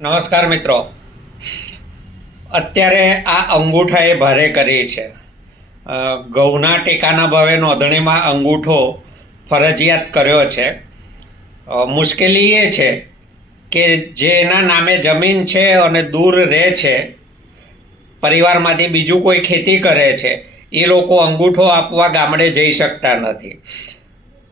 નમસ્કાર મિત્રો, અત્યારે આ અંગૂઠાએ ભારે કરી છે. ઘઉંના ટેકાના ભાવે નોંધણીમાં અંગૂઠો ફરજિયાત કર્યો છે. મુશ્કેલી એ છે કે જેના નામે જમીન છે અને દૂર રહે છે, પરિવારમાંથી બીજું કોઈ ખેતી કરે છે, એ લોકો અંગૂઠો આપવા ગામડે જઈ શકતા નથી.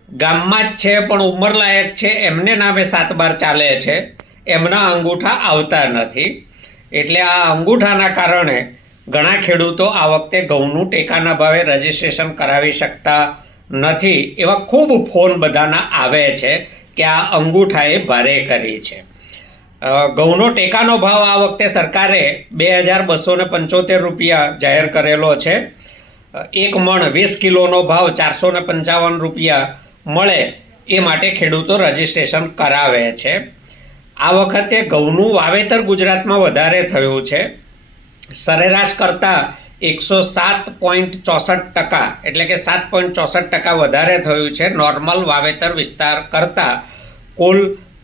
ગામમાં જ છે પણ ઉંમરલાયક છે, એમને નામે 7/12 ચાલે છે, એમના અંગૂઠા આવતા નથી. એટલે આ અંગૂઠાના કારણે ઘણા ખેડૂતો આ વખતે ઘઉંનું ટેકાના ભાવે રજીસ્ટ્રેશન કરાવી શકતા નથી. એવા ખૂબ ફોન બધાના આવે છે કે આ અંગૂઠાએ ભારે કરી છે. ઘઉંનો ટેકાનો ભાવ આ વખતે સરકારે 2275 રૂપિયા જાહેર કરેલો છે. 1 મણ 20 કિલોનો ભાવ 455 રૂપિયા મળે એ માટે ખેડૂતો રજીસ્ટ્રેશન કરાવે છે. આ વખતે ઘઉંનું વાવેતર ગુજરાતમાં વધારે થયું છે. સરેરાશ કરતાં 107.64%, એટલે કે 7.64% વધારે થયું છે. નોર્મલ વાવેતર વિસ્તાર કરતાં કુલ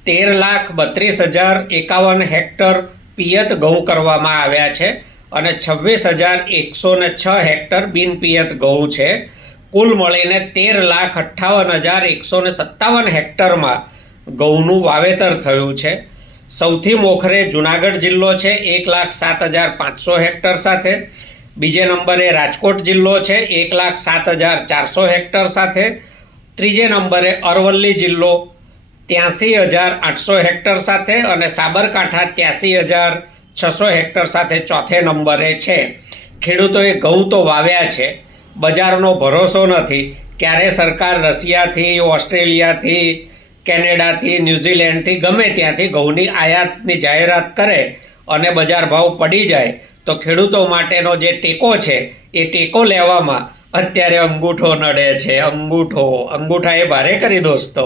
13,32,051 હેક્ટર પિયત ઘઉં કરવામાં આવ્યા છે અને 26,106 હેક્ટર બિનપિયત ઘઉં છે. કુલ મળીને 13,58,157 હેક્ટરમાં ઘઉંનું વાવેતર થયું છે. સૌથી મોખરે જુનાગઢ જિલ્લો છે 1,07,500 હેક્ટર સાથે. બીજે નંબરે રાજકોટ જિલ્લો છે 1,07,400 હેક્ટર સાથે. ત્રીજે નંબરે અરવલ્લી જિલ્લો 83,800 હેક્ટર સાથે અને સાબરકાંઠા 83,600 હેક્ટર સાથે ચોથે નંબરે છે. ખેડૂતોએ ઘઉં તો વાવ્યા છે, બજારનો ભરોસો નથી. ક્યારે સરકાર રશિયાથી, ઓસ્ટ્રેલિયાથી, કેનેડાથી, ન્યૂઝીલેન્ડથી, ગમે ત્યાંથી ઘઉંની આયાતની જાહેરાત કરે અને બજાર ભાવ પડી જાય તો ખેડૂતો માટેનો જે ટેકો છે એ ટેકો લેવામાં અત્યારે અંગૂઠો નડે છે. અંગૂઠાએ ભારે કરી દોસ્તો.